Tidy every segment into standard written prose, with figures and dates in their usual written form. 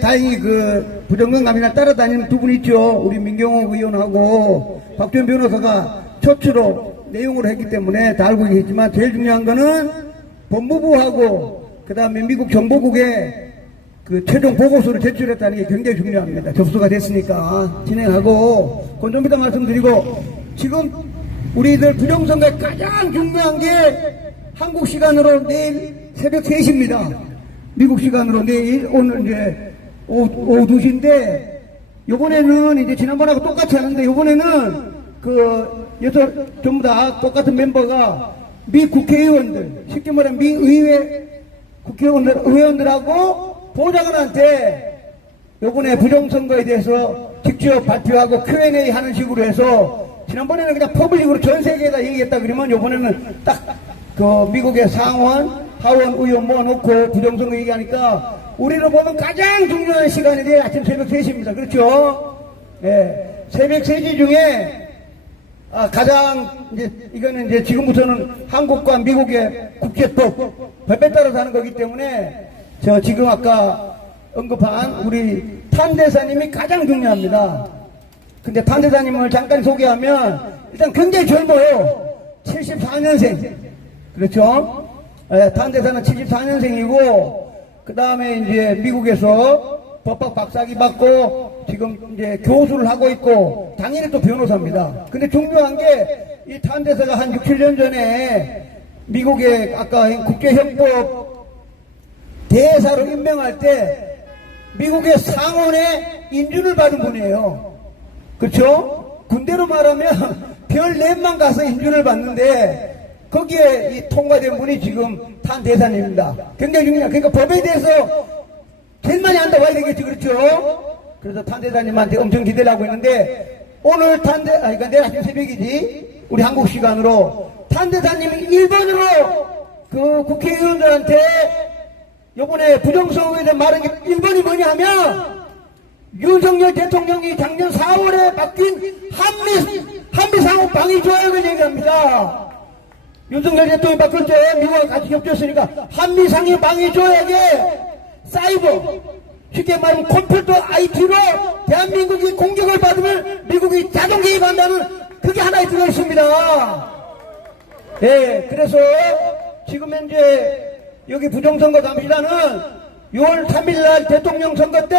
다행히 그 부정건강이나 따라다니는 두 분 있죠. 우리 민경호 의원하고 박주현 변호사가 초추로 내용으로 했기 때문에 다 알고 계시지만 제일 중요한 거는 법무부하고 그 다음에 미국 정보국에 그 최종 보고서를 제출했다는 게 굉장히 중요합니다. 접수가 됐으니까 진행하고 그건 좀 이따 말씀드리고, 지금 우리들 부정선거에 가장 중요한 게 한국 시간으로 내일 새벽 3시입니다. 미국 시간으로 내일 오늘 이제 오후 2시인데, 요번에는 이제 지난번하고 똑같이 하는데 요번에는 그 여섯 전부 다 똑같은 멤버가 미 국회의원들, 쉽게 말하면 미 의회 의원들하고 보좌관한테 요번에 부정선거에 대해서 직접 발표하고 Q&A 하는 식으로 해서, 지난번에는 그냥 퍼블릭으로 전 세계에다 얘기했다 그러면 요번에는 딱 그 미국의 상원, 하원 의원 모아놓고 부정선거 얘기하니까 우리로 보면 가장 중요한 시간이 아침 새벽 3시입니다. 그렇죠? 예. 새벽 3시 중에 가장 이거는 이제 지금부터는 한국과 미국의 국제법 법에 따라서 하는 거기 때문에 지금 아까 언급한 우리 탄 대사님이 가장 중요합니다. 근데 탄 대사님을 잠깐 소개하면 일단 굉장히 젊어요. 74년생. 그렇죠? 탄 대사는 74년생이고 그 다음에 이제 미국에서 법학 박사학위 받고 지금 이제 교수를 하고 있고 당연히 또 변호사입니다. 근데 중요한 게 이 탄 대사가 한 6, 7년 전에 미국의 아까 국제협법 대사로 임명할 때 미국의 상원에 인준을 받은 분이에요. 그렇죠? 군대로 말하면 별 4만 가서 인준을 받는데 거기에 이 통과된 분이 지금 탄 대사님입니다. 굉장히 중요해요. 그러니까 법에 대해서 제일 많이 안다 봐야 되겠지. 그렇죠? 그래서 탄 대사님한테 엄청 기대를 하고 있는데, 오늘 그러니까 내일 아침 새벽이지, 우리 한국 시간으로 탄 대사님이 1번으로 그 국회의원들한테 요번에 부정선거에 대해 말한 게 1번이 뭐냐 하면, 윤석열 대통령이 작년 4월에 바뀐 한미 상호 방위 조약을 얘기합니다. 윤석열 대통령이 바꿀 때 미국과 같이 겹쳤으니까 한미 상호 방위 조약에 사이버, 쉽게 말하면 컴퓨터 IT로 대한민국이 공격을 받으면 미국이 자동 개입한다는 그게 하나에 들어 있습니다. 예, 그래서 지금 현재 여기 부정선거 당시라는 6월 3일날 대통령 선거 때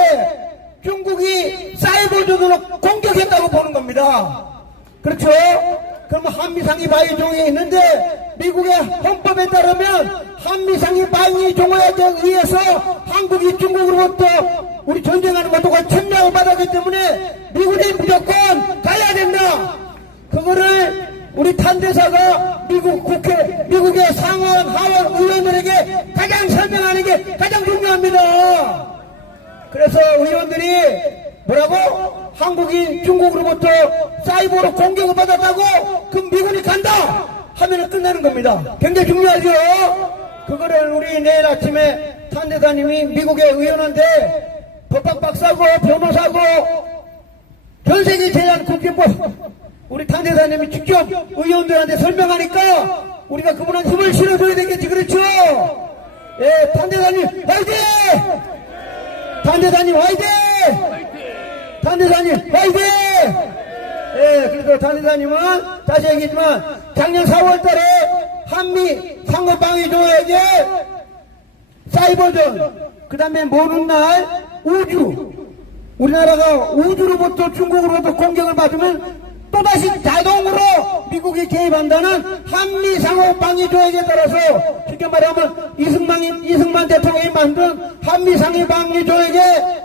중국이 사이버전으로 공격했다고 보는 겁니다. 그렇죠? 그러면 한미상위 방위 조약에 있는데 미국의 헌법에 따르면 한미상위 방위 조약에 의해서 한국이 중국으로부터 우리 전쟁하는 것과 똑같이 침략을 받았기 때문에 미국이 무조건 가야 된다. 그거를 우리 탄 대사가 미국의 상원, 하원 의원들에게 가장 설명하는 게 가장 중요합니다. 그래서 의원들이 뭐라고? 한국이 중국으로부터 사이버로 공격을 받았다고? 그럼 미국이 간다! 하면은 끝나는 겁니다. 굉장히 중요하죠? 그거를 우리 내일 아침에 탄 대사님이 미국의 의원한테 법학 박사고 변호사고 전 세계 제한 국제법 우리 탄 대사님이 직접 의원들한테 설명하니까 우리가 그분한테 힘을 실어줘야 되겠지. 그렇죠? 예, 탄 대사님 화이팅! 탄 대사님 화이팅! 탄 대사님 화이팅! 예, 그래서 탄 대사님은 다시 얘기했지만 작년 4월 달에 한미 상호 방위 조약에 사이버전, 그 다음에 모는 날 우주, 우리나라가 우주로부터 중국으로부터 공격을 받으면 또다시 자동으로 미국이 개입한다는 한미 상호 방위 조약에 따라서 쉽게 말하면 이승만 대통령이 만든 한미 상호 방위 조약에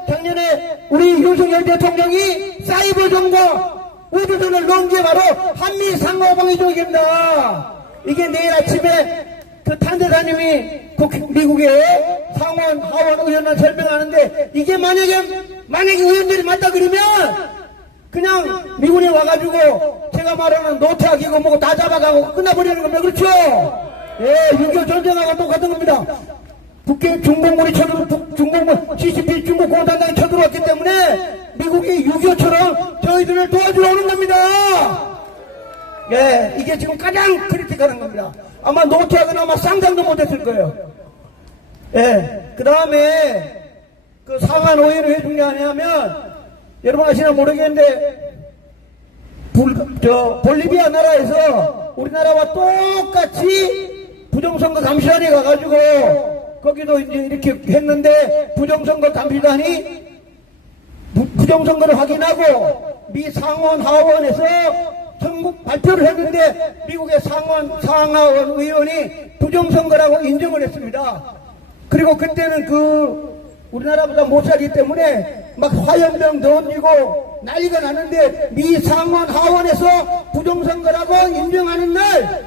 작년에 우리 윤석열 대통령이 사이버전과 우주전을 넣은 게 바로 한미 상호 방위 조약입니다. 이게 내일 아침에 그 탄 대사님이 미국의 상원, 하원 의원을 설명하는데, 이게 만약에 의원들이 맞다 그러면 그냥 미군이 와가지고 제가 말하는 노태악이고 뭐고 다 잡아가고 끝나버리는 겁니다. 그렇죠? 예, 6.25 전쟁하고 똑같은 겁니다. 북해 중공군이 중공군 CCP 중국 공산당이 쳐들어왔기 때문에 미국이 6.25처럼 저희들을 도와주러 오는 겁니다. 예, 이게 지금 가장 크리티컬한 겁니다. 아마 노태악은 아마 상상도 못했을 거예요. 예, 그 다음에 그 상한 오해를 왜 중요하냐면, 여러분 아시나 모르겠는데, 볼리비아 나라에서 우리나라와 똑같이 부정선거 감시단에 가가지고, 거기도 이제 이렇게 했는데, 부정선거 감시단이 부정선거를 확인하고, 미 상원 하원에서 전국 발표를 했는데, 미국의 상하원 의원이 부정선거라고 인정을 했습니다. 그리고 그때는 우리나라보다 못 살기 때문에 막 화염병 던지고 난리가 나는데, 미 상원 하원에서 부정선거라고 인정하는 날,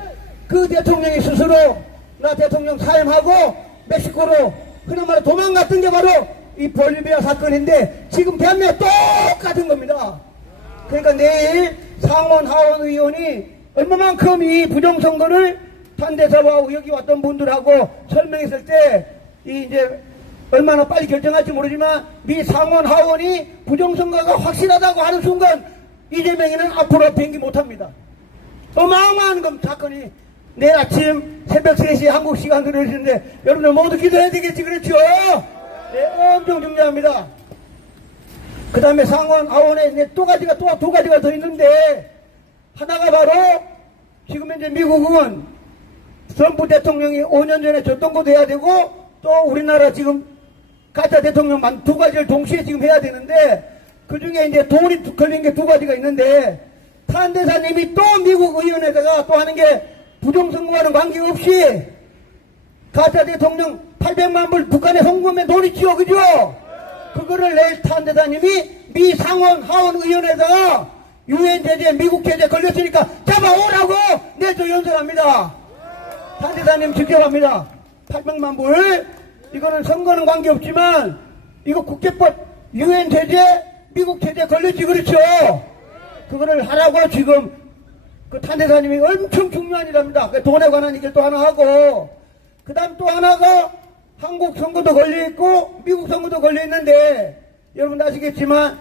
그 대통령이 스스로 나 대통령 사임하고 멕시코로 그냥 말로 도망갔던 게 바로 이 볼리비아 사건인데, 지금 대한민국 똑같은 겁니다. 그러니까 내일 상원 하원 의원이 얼마만큼 이 부정선거를 탄대사와 여기 왔던 분들하고 설명했을 때 이제 얼마나 빨리 결정할지 모르지만, 미 상원 하원이 부정선거가 확실하다고 하는 순간 이재명이는 앞으로 비행기 못합니다. 어마어마한 사건이 내일 아침 새벽 3시 한국 시간으로 해주는데, 여러분들 모두 기도해야 되겠지, 그렇죠? 네, 엄청 중요합니다. 그 다음에 상원 하원에 두 가지가 더 있는데, 하나가 바로 지금 현재 미국은 트럼프 대통령이 5년 전에 줬던 해야 되고, 또 우리나라 지금 가짜 대통령만 두 가지를 동시에 지금 해야 되는데, 그 중에 이제 돈이 걸린 게 두 가지가 있는데, 탄 대사님이 또 미국 의원에다가 또 하는 게, 부정선거와는 관계없이 가짜 대통령 800만 불 북한에 송금에 돈 있지요, 그죠? 그거를 내일 탄 대사님이 미 상원 하원 의원에다가 유엔 제재, 미국 제재 걸렸으니까 잡아오라고 내조 연설합니다. 탄 대사님 직접 합니다. 800만 불, 이거는 선거는 관계없지만 이거 국제법 유엔 제재, 미국 제재 걸렸지, 그렇죠? 그거를 하라고 지금 그 탄 대사님이 엄청 중요한 일입니다. 돈에 관한 얘기를 또 하나 하고, 그 다음 또 하나가 한국 선거도 걸려있고 미국 선거도 걸려있는데, 여러분 아시겠지만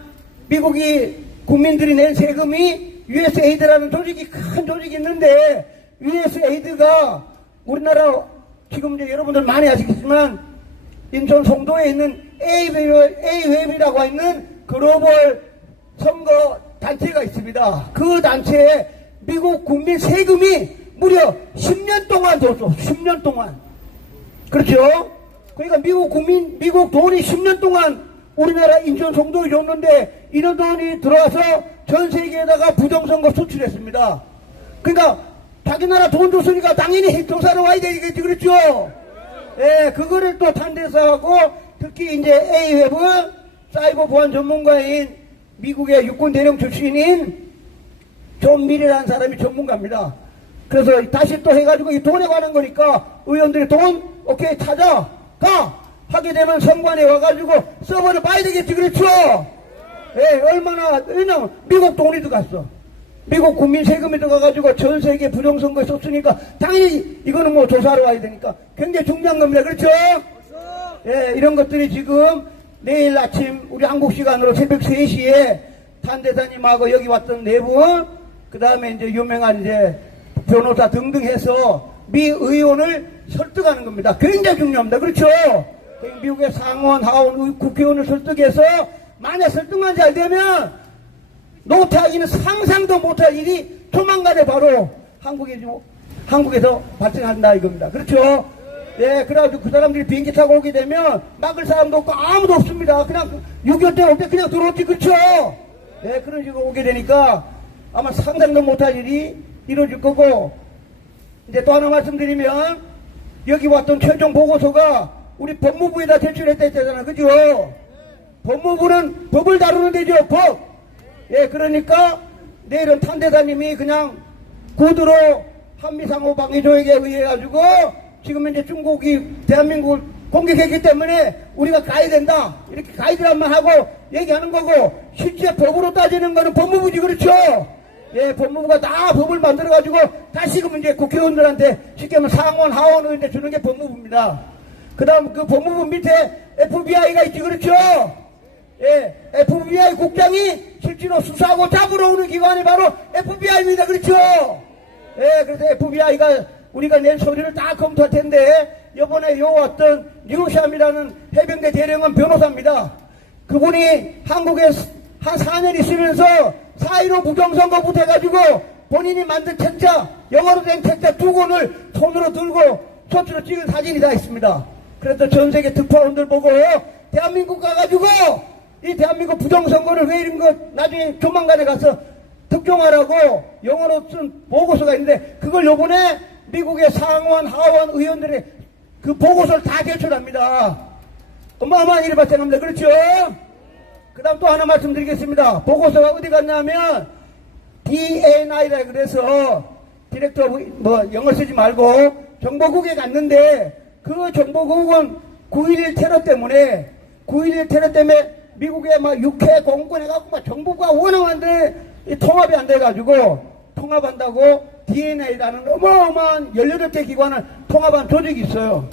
미국이 국민들이 낸 세금이 USAID라는 조직이, 큰 조직이 있는데, USAID가 우리나라 지금 이제 여러분들 많이 아시겠지만 인천 송도에 있는 A웹이라고 있는 글로벌 선거 단체가 있습니다. 그 단체에 미국 국민 세금이 무려 10년 동안 줬어. 10년 동안. 그렇죠? 그러니까 미국 돈이 10년 동안 우리나라 인천 송도에 줬는데, 이런 돈이 들어와서 전 세계에다가 부정선거 수출했습니다. 그러니까 자기 나라 돈 줬으니까 당연히 조사로 와야 되겠지, 그렇죠? 예, 그거를 또 탄대사하고, 특히 이제 A웹은 사이버 보안 전문가인 미국의 육군 대령 출신인 존 밀이라는 사람이 전문가입니다. 그래서 다시 또 해가지고 이 돈에 관한 거니까 의원들이 돈, 오케이, 찾아, 가! 하게 되면 선관에 와가지고 서버를 봐야 되겠지, 그렇죠? 예, 왜냐면 미국 돈이 들어갔어. 미국 국민 세금이 들어가가지고 전 세계 부정선거에 썼으니까 당연히 이거는 뭐 조사하러 와야 되니까 굉장히 중요한 겁니다. 그렇죠? 예, 이런 것들이 지금 내일 아침 우리 한국 시간으로 새벽 3시에 탄 대사님하고 여기 왔던 네 분, 그 다음에 이제 유명한 이제 변호사 등등 해서 미 의원을 설득하는 겁니다. 굉장히 중요합니다. 그렇죠? 미국의 상원, 하원, 국회의원을 설득해서 만약 설득만 잘 되면 노태하기는 상상도 못할 일이 조만간에 바로 한국에서 발생한다 이겁니다. 그렇죠? 예, 그래가지고 그 사람들이 비행기 타고 오게 되면 막을 사람도 없고 아무도 없습니다. 그냥 6.25 때 올 때 그냥 들어오지, 그렇죠? 예, 그런 식으로 오게 되니까 아마 상상도 못할 일이 이루어질 거고, 이제 또 하나 말씀드리면, 여기 왔던 최종 보고서가 우리 법무부에다 제출했다 했잖아요. 그죠? 법무부는 법을 다루는 데죠, 법. 예, 그러니까 내일은 탄 대사님이 그냥 구두로 한미상호 방위조약에 의해 가지고 지금 이제 중국이 대한민국을 공격했기 때문에 우리가 가야 된다, 이렇게 가이드란만 하고 얘기하는 거고, 실제 법으로 따지는 거는 법무부지, 그렇죠? 예, 법무부가 다 법을 만들어 가지고 다시금 이제 국회의원들한테 쉽게 하면 상원, 하원 의원한테 주는 게 법무부입니다. 그 다음 그 법무부 밑에 FBI가 있지, 그렇죠? 예, FBI 국장이 실제로 수사하고 잡으러 오는 기관이 바로 FBI입니다. 그렇죠? 예, 그래서 FBI가 우리가 낸 소리를 다 검토할 텐데, 요번에 요 어떤 류샴이라는 해병대 대령은 변호사입니다. 그분이 한국에 한 4년 있으면서 4.15 부정선거부터 해가지고 본인이 만든 책자, 영어로 된 책자 2권을 손으로 들고 손으로 찍은 사진이 다 있습니다. 그래서 전 세계 특파원들 보고 대한민국 가가지고 이 대한민국 부정선거를 왜 이런 거 나중에 조만간에 가서 특종하라고 영어로 쓴 보고서가 있는데 그걸 요번에 미국의 상원, 하원 의원들의 그 보고서를 다 제출합니다. 어마어마한 일이 발생합니다. 그렇죠? 그 다음 또 하나 말씀드리겠습니다. 보고서가 어디 갔냐면 DNI라 그래서 디렉터 뭐 영어 쓰지 말고 정보국에 갔는데 그 정보국은 9.11 테러 때문에 미국에 막 육해 공권해갖고 막 정부가 원하는데 통합이 안 돼가지고 통합한다고 DNI라는 어마어마한 18개 기관을 통합한 조직이 있어요.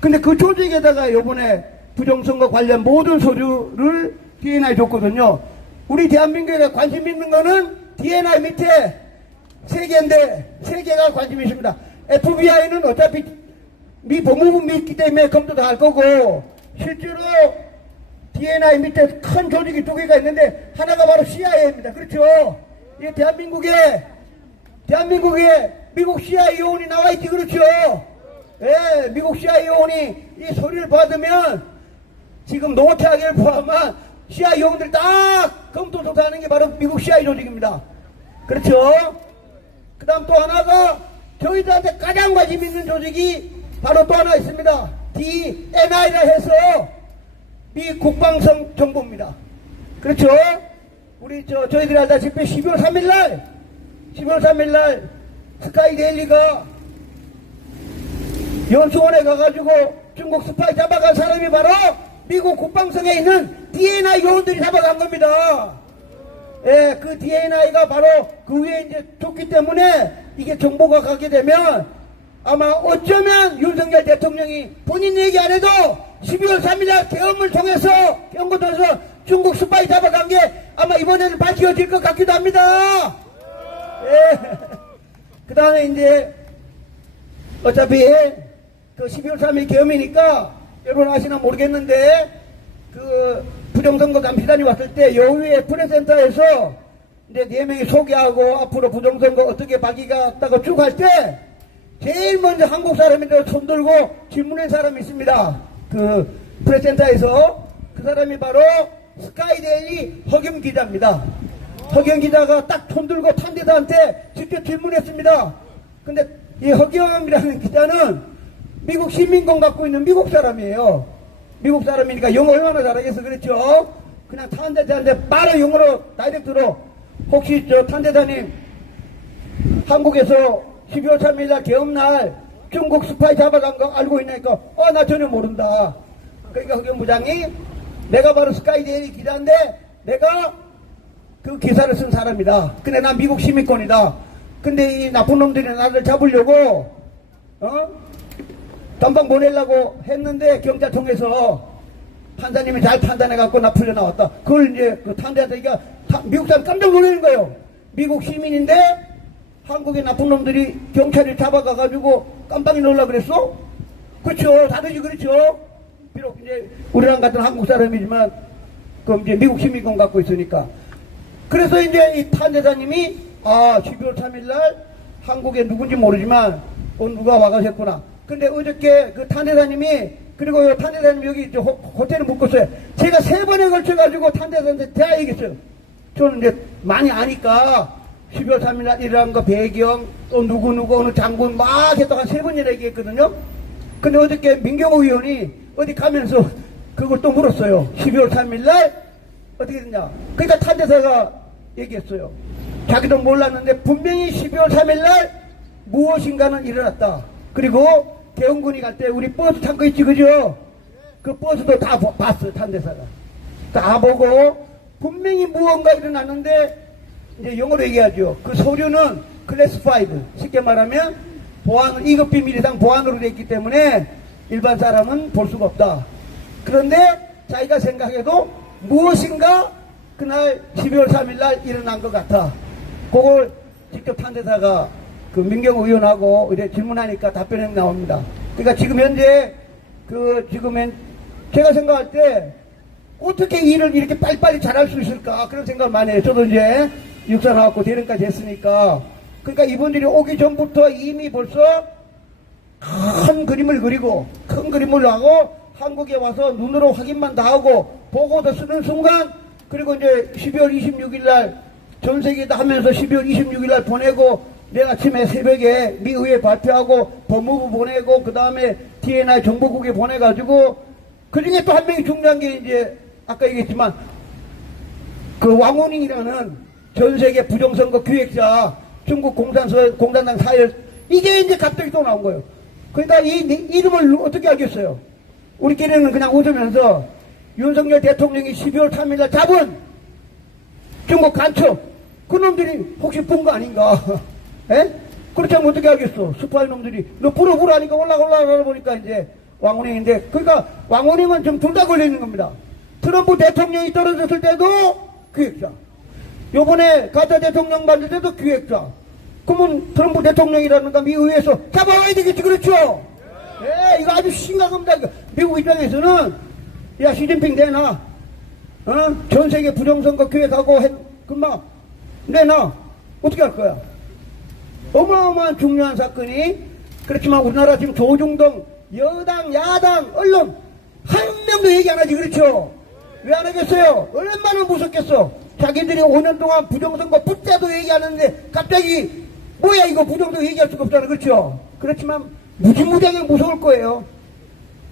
근데 그 조직에다가 요번에 부정선거 관련 모든 서류를 DNI 줬거든요. 우리 대한민국에 관심 있는 거는 DNI 밑에 3개인데 3개가 관심이 있습니다. FBI는 어차피 미 법무부 믿기 때문에 검토 다 할 거고 실제로 DNI 밑에 큰 조직이 2개가 있는데 하나가 바로 CIA입니다. 그렇죠? 이 대한민국에 미국 CIA 요원이 나와 있지. 그렇죠? 예, 미국 CIA 요원이 이 소리를 받으면 지금 노태하게를 포함한 CIA 요원들 다 검토 조사하는 게 바로 미국 CIA 조직입니다. 그렇죠? 그 다음 또 하나가 저희들한테 가장 관심 있는 조직이 바로 또 하나 있습니다. DNI라 해서 미 국방성 정보입니다. 그렇죠? 우리 저희들이 알다시피 12월 3일날 스카이데일리가 연수원에 가가지고 중국 스파이 잡아간 사람이 바로 미국 국방성에 있는 DNI 요원들이 잡아간 겁니다. 예, 그 DNI가 바로 그 위에 이제 줬기 때문에 이게 정보가 가게 되면 아마 어쩌면 윤석열 대통령이 본인 얘기 안 해도 12월 3일날 계엄을 통해서 중국 스파이 잡아간 게 아마 이번에는 밝혀질 것 같기도 합니다. 예. 그 다음에 이제 어차피 그 12월 3일 계엄이니까 여러분 아시나 모르겠는데 그 부정선거 감시단이 왔을 때 여의회 프레센터에서 이제 4명이 소개하고 앞으로 부정선거 어떻게 바뀌겠다고 쭉 할 때 제일 먼저 한국 사람인데 손 들고 질문한 사람이 있습니다. 그 프레센터에서 그 사람이 바로 스카이데일리 허겸 기자입니다. 허겸 기자가 딱 손 들고 탄대사한테 직접 질문했습니다. 근데 이 허겸이라는 기자는 미국 시민권 갖고 있는 미국 사람이에요. 미국 사람이니까 영어 얼마나 잘하겠어. 그렇죠? 그냥 탄대사한테 바로 영어로 다이렉트로 혹시 저 탄대사님 한국에서 12월 3일날 계엄날 중국 스파이 잡아간 거 알고 있나니까 나 전혀 모른다. 그러니까 허겸 부장이 내가 바로 스카이데일리 기자인데 내가 그 기사를 쓴 사람이다. 근데 난 미국 시민권이다. 근데 이 나쁜 놈들이 나를 잡으려고 전방 보내려고 했는데 경찰 통해서 판사님이 잘 판단해갖고 나 풀려 나왔다. 그걸 이제 그 탄대하니까 미국 사람 깜짝 놀라는 거예요. 미국 시민인데 한국의 나쁜 놈들이 경찰이 잡아가가지고 깜빡이 놀라 그랬어? 그렇죠. 다르지. 그렇죠. 비록 이제 우리랑 같은 한국 사람이지만 그 이제 미국 시민권 갖고 있으니까. 그래서 이제 이 탄대사님이 12월 3일날 한국에 누군지 모르지만 누가 와가셨구나. 근데 어저께 그 탄대사님이 그리고 탄대사님 여기 호텔에 묵었어요. 제가 3번에 걸쳐가지고 탄대사한테 대화 얘기했어요. 저는 이제 많이 아니까 12월 3일날 일어난 거 배경 또 누구 어느 장군 막 했다가 3번이나 얘기했거든요. 근데 어저께 민경호 의원이 어디 가면서 그걸 또 물었어요. 12월 3일날 어떻게 됐냐. 그러니까 탄대사가 얘기했어요. 자기도 몰랐는데 분명히 12월 3일날 무엇인가는 일어났다. 그리고 대원군이 갈 때 우리 버스 탄 거 있지. 그죠? 그 버스도 다 봤어요. 탄대사가 다 보고 분명히 무언가 일어났는데 이제 영어로 얘기하죠. 그 서류는 클래시파이드, 쉽게 말하면 보안, 2급 비밀 이상 보안으로 되어 있기 때문에 일반 사람은 볼 수가 없다. 그런데 자기가 생각해도 무엇인가 그날 12월 3일날 일어난 것 같아. 그걸 직접 탄대사가 그 민경호 의원하고 이래 질문하니까 답변이 나옵니다. 그러니까 지금 현재 제가 생각할 때 어떻게 일을 이렇게 빨리빨리 잘할 수 있을까 그런 생각을 많이 해요. 저도 이제 육사 나왔고 대령까지 했으니까. 그러니까 이분들이 오기 전부터 이미 벌써 큰 그림을 그리고 큰 그림을 하고 한국에 와서 눈으로 확인만 다 하고 보고서 쓰는 순간, 그리고 이제 12월 26일 날 전 세계에다 하면서 12월 26일 날 보내고 내일 아침에 새벽에 미의회 발표하고 법무부 보내고 그 다음에 DNI 정보국에 보내가지고, 그 중에 또 한 명이 중요한 게 이제 아까 얘기했지만 그 왕원잉이라는 전 세계 부정선거 기획자, 중국 공산당 사열, 이게 이제 갑자기 또 나온 거예요. 그러니까 이 이름을 어떻게 알겠어요? 우리끼리는 그냥 웃으면서 윤석열 대통령이 12월 3일 날 잡은 중국 간첩, 그놈들이 혹시 본 거 아닌가? 에? 그렇지 않으면 어떻게 알겠어? 스파이 놈들이 너 불어 하니까 올라가 보니까 이제 왕원잉인데, 그러니까 왕원잉은 지금 둘 다 걸리는 겁니다. 트럼프 대통령이 떨어졌을 때도 기획자, 요번에 가짜 대통령 만들 때도 기획자. 그러면 트럼프 대통령이라는가 미의회에서 잡아와야 되겠지, 그렇죠? 예, 이거 아주 심각합니다. 미국 입장에서는 야, 시진핑 내놔, 전 세계 부정선거 기획하고 금방 내놔. 어떻게 할 거야? 어마어마한 중요한 사건이. 그렇지만 우리나라 지금 조중동 여당 야당 언론 한 명도 얘기 안 하지, 그렇죠? 왜 안 하겠어요? 얼마나 무섭겠어. 자기들이 5년 동안 부정선거 붙자도 얘기하는데 갑자기 뭐야 이거 부정선거 얘기할 수가 없잖아, 그렇죠? 그렇지만 무지무지하게 무서울 거예요.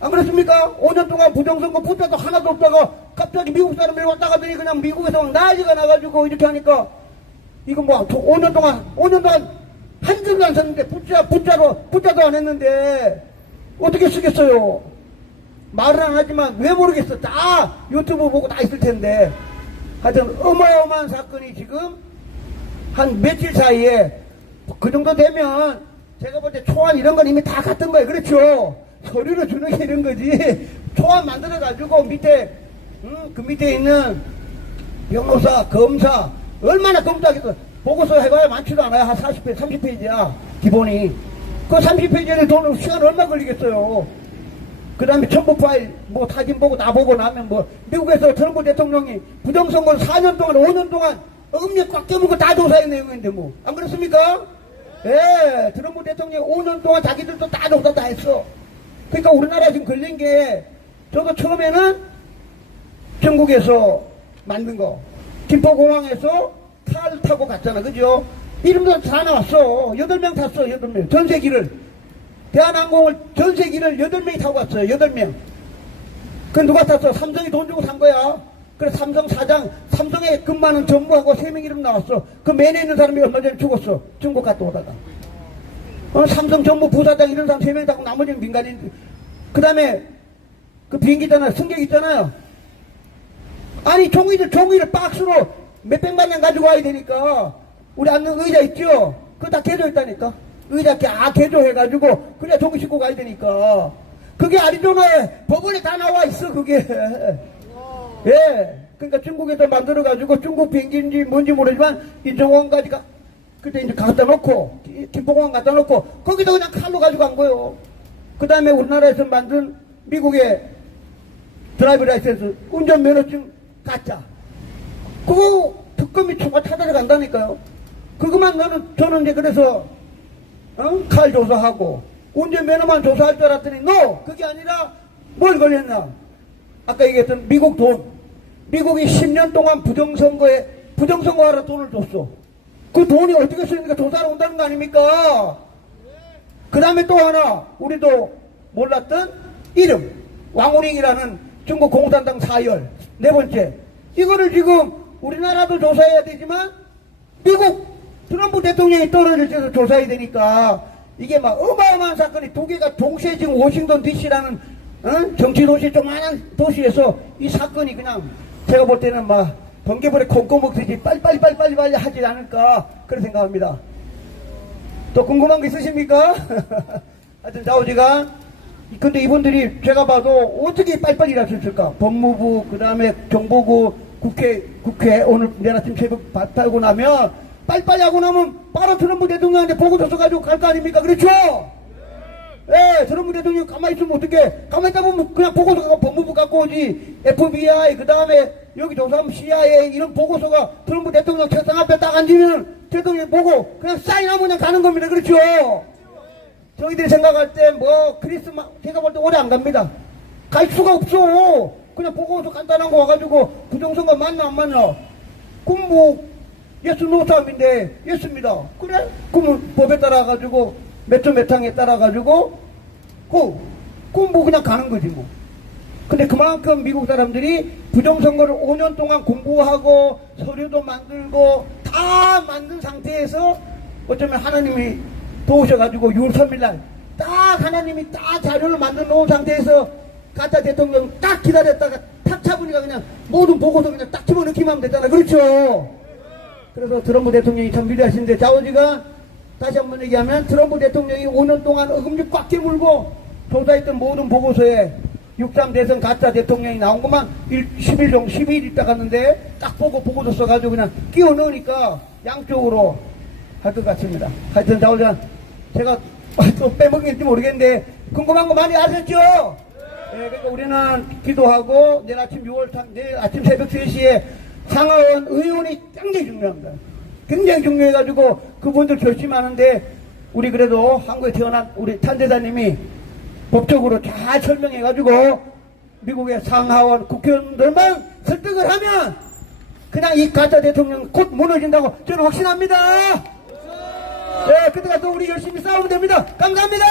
안 그렇습니까? 5년 동안 부정선거 붙자도 하나도 없다가 갑자기 미국 사람들이 왔다 가더니 그냥 미국에서 막 난리가 나가지고 이렇게 하니까 이거 뭐 5년 동안 한 줄도 안 썼는데 붙자도 안 했는데 어떻게 쓰겠어요? 말은 안 하지만 왜 모르겠어. 다 유튜브 보고 다 있을 텐데. 하여튼 어마어마한 사건이 지금 한 며칠 사이에 그 정도 되면 제가 볼 때 초안 이런 건 이미 다 갔던 거예요. 그렇죠? 서류로 주는 게 이런 거지. 초안 만들어가지고 밑에 그 밑에 있는 변호사, 검사 얼마나 검토하겠어. 보고서 해봐야 많지도 않아요. 한 40페이지, 30페이지야 기본이. 그 30페이지에 돈 시간 얼마 걸리겠어요. 그 다음에 첨부 파일 뭐 사진 보고 나 보고 나면 뭐 미국에서 트럼프 대통령이 부정선거 4년 동안 5년 동안 음력 꽉 깨물고 다 조사한 내용인데 뭐 안 그렇습니까? 예, 트럼프 대통령이 5년 동안 자기들도 다 조사 다 했어. 그러니까 우리나라 지금 걸린 게, 저도 처음에는 전국에서 만든 거 김포공항에서 칼 타고 갔잖아, 그죠? 이름도 다 나왔어. 8명 탔어. 8명 전세기를, 대한항공을 전세기를 8명이 타고 갔어요. 8명. 그 누가 탔어? 삼성이 돈 주고 산 거야. 그래 삼성 사장, 삼성에 근무하는 전무하고 3명 이름 나왔어. 그 맨에 있는 사람이 얼마 전에 죽었어. 중국 갔다 오다가. 삼성 전무 부사장 이런 사람 3명 타고 나머지는 민간인. 그 다음에 그 비행기 있잖아요. 승객 있잖아요. 아니 종이를 박스로 몇백만 장 가지고 와야 되니까 우리 앉는 의자 있죠? 그거 다 개조했다니까. 의자 개조해가지고 그래야 종이 싣고 가야 되니까. 그게 아리조나에 법원에 다 나와 있어 그게. 예. 그러니까 중국에서 만들어가지고 중국 비행기인지 뭔지 모르지만 인천공항까지 그때 이제 갖다 놓고 김포공항 갖다 놓고 거기다 그냥 칼로 가지고 간 거예요. 그 다음에 우리나라에서 만든 미국의 드라이브 라이센스 운전면허증 가짜. 그거 특검이 총알 찾아내 간다니까요. 그것만 저는 이제 그래서 칼 조사하고 운전면허만 조사할 줄 알았더니 그게 아니라 뭘 걸렸나. 아까 얘기했던 미국 돈. 미국이 10년 동안 부정선거하러 돈을 줬어. 그 돈이 어떻게 쓰니까 조사를 온다는 거 아닙니까? 그 다음에 또 하나 우리도 몰랐던 이름 왕원잉이라는 중국 공산당 사열. 네 번째, 이거를 지금 우리나라도 조사해야 되지만 미국 트럼프 대통령이 떨어질 때도 조사해야 되니까 이게 막 어마어마한 사건이 두 개가 동시에 지금 워싱턴 DC라는 정치도시 조그마한 도시에서 이 사건이 그냥 제가 볼 때는 막 번개불에 콩콩 먹듯이 빨리 하지 않을까 그런 생각합니다. 또 궁금한 거 있으십니까? 하여튼 자오지가 근데 이분들이 제가 봐도 어떻게 빨리빨리 일하셨을까? 법무부 그 다음에 정보부 국회 오늘 내일 아침 새벽 발표하고 나면 빨리빨리 하고 나면 바로 트럼프 대통령한테 보고서 써가지고 갈 거 아닙니까? 그렇죠? 예, 트럼프 대통령 가만히 있으면 어떡해. 가만히 있다 보면 그냥 보고서가 법무부 갖고 오지. FBI, 그 다음에 여기 조사하면 CIA 이런 보고서가 트럼프 대통령 책상 앞에 딱 앉으면 대통령이 보고 그냥 사인하고 그냥 가는 겁니다. 그렇죠? 저희들이 생각할 때 뭐 크리스마스, 제가 볼 때 오래 안 갑니다. 갈 수가 없어. 그냥 보고서 간단한 거 와가지고 부정선거 맞나 안 맞나. 그럼 뭐 예수 노 싸움인데 예수입니다. 그래? 그러면 법에 따라가지고 몇 조 몇 항에 따라가지고 그럼 뭐 그냥 가는 거지 뭐. 근데 그만큼 미국 사람들이 부정선거를 5년 동안 공부하고 서류도 만들고 다 만든 상태에서 어쩌면 하나님이 도우셔가지고 6월 3일날 딱 하나님이 딱 자료를 만들어 놓은 상태에서 가짜 대통령 딱 기다렸다가 탁 잡으니까 그냥 모든 보고서 그냥 딱 집어넣기만 하면 되잖아. 그렇죠? 그래서 트럼프 대통령이 참 위대하신데 좌우지가 다시 한번 얘기하면 트럼프 대통령이 5년 동안 어금니 꽉 깨물고 조사했던 모든 보고서에 6.3 대선 가짜 대통령이 나온 것만 10일 정도 12일 있다 갔는데 딱 보고 보고서 써가지고 그냥 끼워 넣으니까 양쪽으로 할 것 같습니다. 하여튼 좌우지가 제가 또 빼먹을지 모르겠는데 궁금한 거 많이 아셨죠? 네, 그러니까 우리는 기도하고 내일 아침 6월 3일 내일 아침 새벽 3시에 상하원 의원이 굉장히 중요합니다. 굉장히 중요해가지고 그분들 결심하는데 우리 그래도 한국에 태어난 우리 탄대사님이 법적으로 잘 설명해가지고 미국의 상하원 국회의원들만 설득을 하면 그냥 이 가짜 대통령 곧 무너진다고 저는 확신합니다. 네, 그때가 또 우리 열심히 싸우면 됩니다. 감사합니다.